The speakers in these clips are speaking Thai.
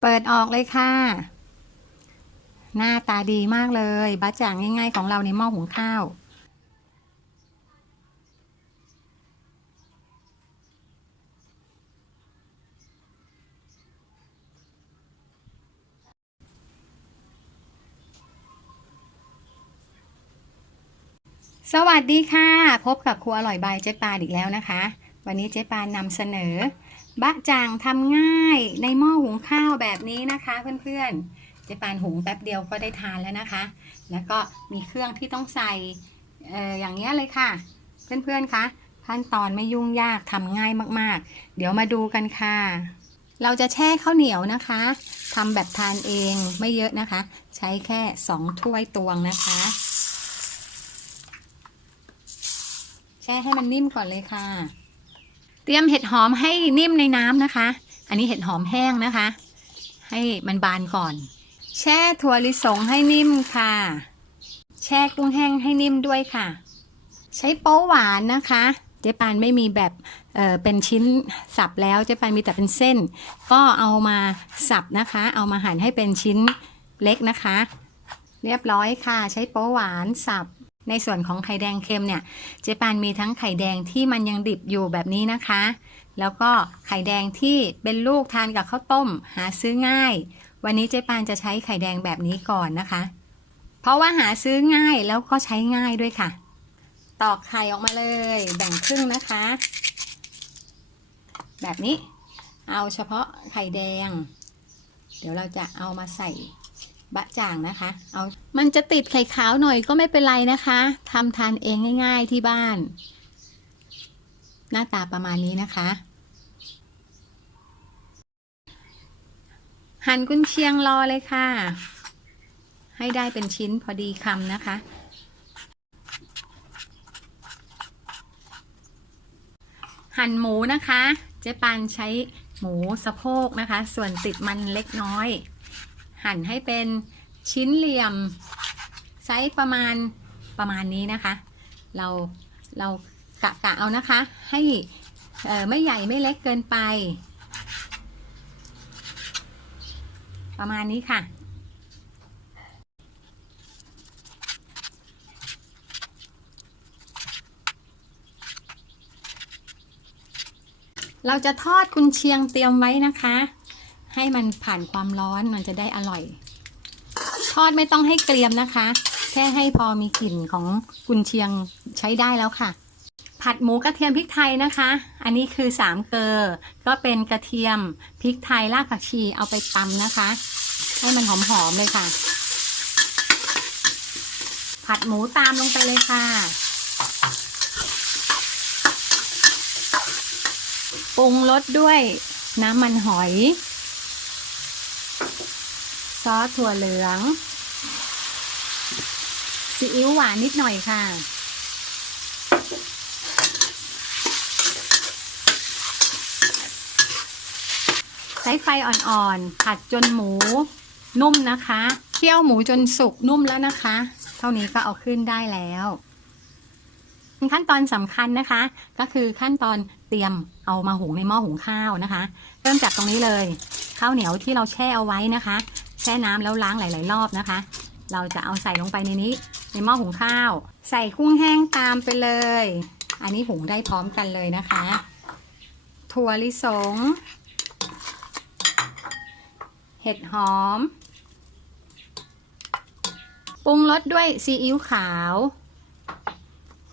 เปิดออกเลยค่ะ หน้าตาดีมากเลย บะจ่างง่ายๆของเราในหม้อหุงข้าว สวัสดีค่ะ พบกับครัวอร่อยบายเจ๊ปาอีกแล้วนะคะ วันนี้เจ๊ปานำเสนอบะจ่างทำง่ายในหม้อหุง นี้นะคะเพื่อนๆเจ๊ปานหุงแป๊บเดียวก็ได้ทานแล้วนะคะ แล้วก็มีเครื่องที่ต้องใส่เอออย่างเงี้ยเลยค่ะ เพื่อนๆคะขั้นตอนไม่ยุ่งยากทำง่ายมากๆ เดี๋ยวมาดูกันค่ะ เราจะแช่ข้าวเหนียวนะคะทำแบบทานเองไม่เยอะนะคะ ใช้แค่2ถ้วยตวงนะคะ แช่ให้มันนิ่มก่อนเลยค่ะ เตรียมเห็ดหอมให้นิ่มในน้ำนะคะ อันนี้เห็ดหอมแห้งนะคะ ให้มันบานก่อน แช่ถั่วลิสงให้นิ่มค่ะ แช่กุ้งแห้งให้นิ่มด้วยค่ะ ใช้โป๊หวานนะคะ เจ๊ปานไม่มีแบบเออเป็นชิ้นสับแล้วเจ๊ปานมีแต่เป็นเส้น ก็เอามาสับนะคะ เอามาหั่นให้เป็นชิ้นเล็กนะคะ เรียบร้อยค่ะ ใช้โป๊หวานสับในส่วนของไข่แดงเค็มเนี่ย เจ๊ปานมีทั้งไข่แดงที่มันยังดิบอยู่แบบนี้นะคะ แล้วก็ไข่แดงที่เป็นลูกทานกับข้าวต้ม หาซื้อง่าย วันนี้เจ๊ปานจะใช้ไข่แดงแบบนี้ก่อนนะคะ เพราะว่าหาซื้อง่ายแล้วก็ใช้ง่ายด้วยค่ะ ตอกไข่ออกมาเลย แบ่งครึ่งนะคะ แบบนี้ เอาเฉพาะไข่แดง เดี๋ยวเราจะเอามาใส่บะจ่างนะคะ เอา มันจะติดไข่ขาวหน่อยก็ไม่เป็นไรนะคะทำทานเองง่าย ๆที่บ้าน หน้าตาประมาณนี้นะคะ หั่นกุนเชียงรอเลยค่ะ ให้ได้เป็นชิ้นพอดีคำนะคะ หั่นหมูนะคะ เจ๊ปานใช้หมูสะโพกนะคะ ส่วนติดมันเล็กน้อย หั่นให้เป็นชิ้นเหลี่ยมไซส์ประมาณประมาณนี้นะคะ เราเรากะกะเอานะคะ ให้ไม่ใหญ่ไม่เล็กเกินไป ประมาณนี้ค่ะ เราจะทอดกุนเชียงเตรียมไว้นะคะ ให้มันผ่านความร้อนมันจะได้อร่อย ทอดไม่ต้องให้เกรียมนะคะ แค่ให้พอมีกลิ่นของกุนเชียงใช้ได้แล้วค่ะ ผัดหมูกระเทียมพริกไทยนะคะ อันนี้คือสามเกลอก็เป็นกระเทียมพริกไทยรากผักชีเอาไปตำนะคะ ให้มันหอมๆเลยค่ะ ผัดหมูตามลงไปเลยค่ะปรุงรสด้วยน้ำมันหอย ซอสถั่วเหลืองซีอิ๊วหวานนิดหน่อยค่ะ ช้ไฟอ่อนๆ ผัดจนหมูนุ่มนะคะเคี่ยวหมูจนสุกนุ่มแล้วนะคะ เท่านี้ก็เอาขึ้นได้แล้วขั้นตอนสำคัญนะคะ ก็คือขั้นตอนเตรียมเอามาหุงในหม้อหุงข้าวนะคะ เริ่มจากตรงนี้เลยข้าวเหนียวที่เราแช่เอาไว้นะคะ แช่น้ำแล้วล้างหลาย ๆ รอบนะคะ เราจะเอาใส่ลงไปในนี้ ในหม้อหุงข้าว ใส่กุ้งแห้งตามไปเลย อันนี้หุงได้พร้อมกันเลยนะคะ ถั่วลิสง ห็ดหอม ปรุงรสด้วยซีอิ๊วขาว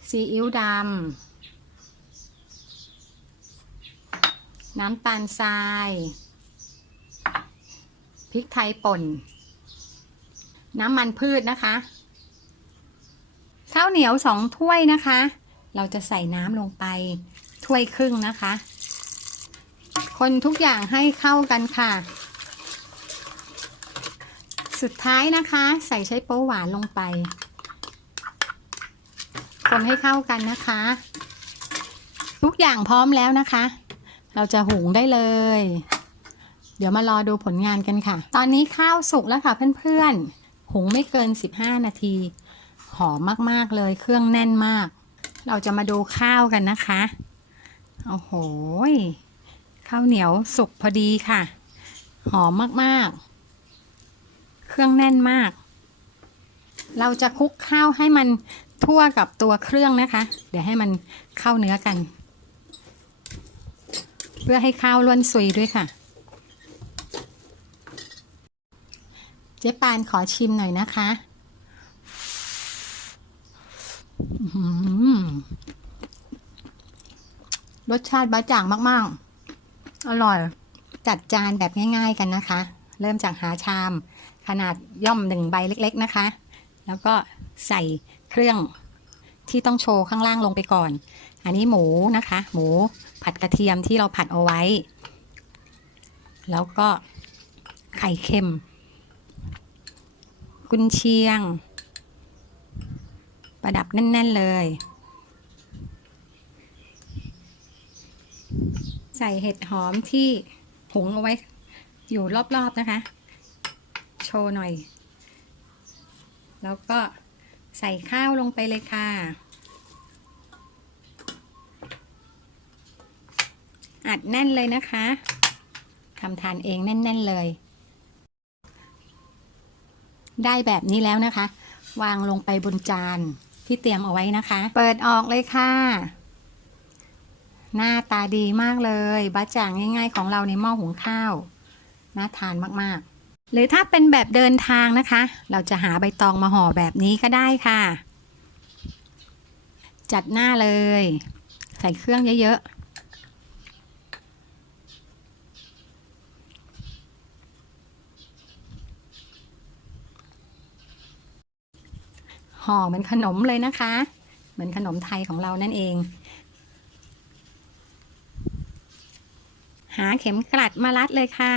ซีอิ๊วดำ น้ำตาลทราย พริกไทยป่น น้ำมันพืชนะคะ ข้าวเหนียวสองถ้วยนะคะ เราจะใส่น้ำลงไปถ้วยครึ่งนะคะ คนทุกอย่างให้เข้ากันค่ะ สุดท้ายนะคะ ใส่ใช้โป๊หวานลงไป คนให้เข้ากันนะคะ ทุกอย่างพร้อมแล้วนะคะ เราจะหุงได้เลย เดี๋ยวมารอดูผลงานกันค่ะ ตอนนี้ข้าวสุกแล้วค่ะเพื่อนๆ หุงไม่เกิน 15 นาที หอมมากๆเลยเครื่องแน่นมาก เราจะมาดูข้าวกันนะคะ โอ้โหข้าวเหนียวสุกพอดีค่ะ หอมมากๆ เครื่องแน่นมาก เราจะคลุกข้าวให้มันทั่วกับตัวเครื่องนะคะ เดี๋ยวให้มันเข้าเนื้อกัน เพื่อให้ข้าวล้วนซุยด้วยค่ะ เจ๊ปานขอชิมหน่อยนะคะรสชาติบะจ่างมาก ๆ อร่อย จัดจานแบบง่าย ๆ กันนะคะ เริ่มจากหาชาม ขนาดย่อมหนึ่งใบเล็กๆนะคะ แล้วก็ใส่เครื่องที่ต้องโชว์ข้างล่างลงไปก่อน อันนี้หมูนะคะ หมูผัดกระเทียมที่เราผัดเอาไว้ แล้วก็ไข่เค็ม กุนเชียง ประดับแน่น ๆ เลย ใส่เห็ดหอมที่หุงเอาไว้อยู่รอบ ๆ นะคะ โชว์หน่อย แล้วก็ใส่ข้าวลงไปเลยค่ะ อัดแน่นเลยนะคะทำทานเองแน่น ๆ เลย ได้แบบนี้แล้วนะคะ วางลงไปบนจานที่เตรียมเอาไว้นะคะ เปิดออกเลยค่ะ หน้าตาดีมากเลยบะจ่างง่าย ๆ ของเราในหม้อหุงข้าว น่าทานมาก ๆ หรือถ้าเป็นแบบเดินทางนะคะ เราจะหาใบตองมาห่อแบบนี้ก็ได้ค่ะ จัดหน้าเลย ใส่เครื่องเยอะๆ ห่อเหมือนขนมเลยนะคะ เหมือนขนมไทยของเรานั่นเอง หาเข็มกลัดมารัดเลยค่ะ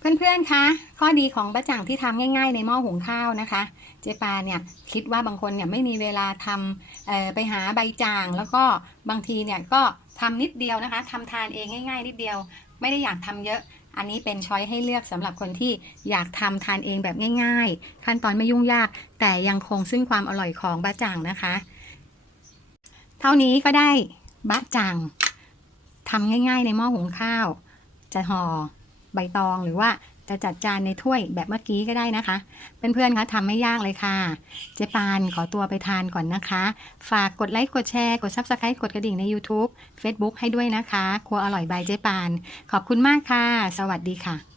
เพื่อนๆ คะ ข้อดีของบะจ่างที่ทำง่าย ๆ ในหม้อหุงข้าวนะคะ เจปาเนี่ยคิดว่าบางคนเนี่ยไม่มีเวลาทำไปหาใบจ่าง แล้วก็บางทีเนี่ยก็ทำนิดเดียวนะคะทำทานเองง่าย ๆ นิดเดียว ไม่ได้อยากทำเยอะ อันนี้เป็นช้อยให้เลือกสำหรับคนที่อยากทำทานเองแบบง่าย ๆ ขั้นตอนไม่ยุ่งยาก แต่ยังคงซึ่งความอร่อยของบะจ่างนะคะ เท่านี้ก็ได้บะจ่างทำง่าย ๆ ในหม้อหุงข้าว จะห่อ ใบตองหรือว่าจะจัดจานในถ้วยแบบเมื่อกี้ก็ได้นะคะ เพื่อนๆคะทำไม่ยากเลยค่ะ เจ๊ปานขอตัวไปทานก่อนนะคะ ฝากกดไลค์กดแชร์กด Subscribe กดกระดิ่งใน YouTube Facebook ให้ด้วยนะคะ ครัวอร่อยบายเจ๊ปาน ขอบคุณมากค่ะ สวัสดีค่ะ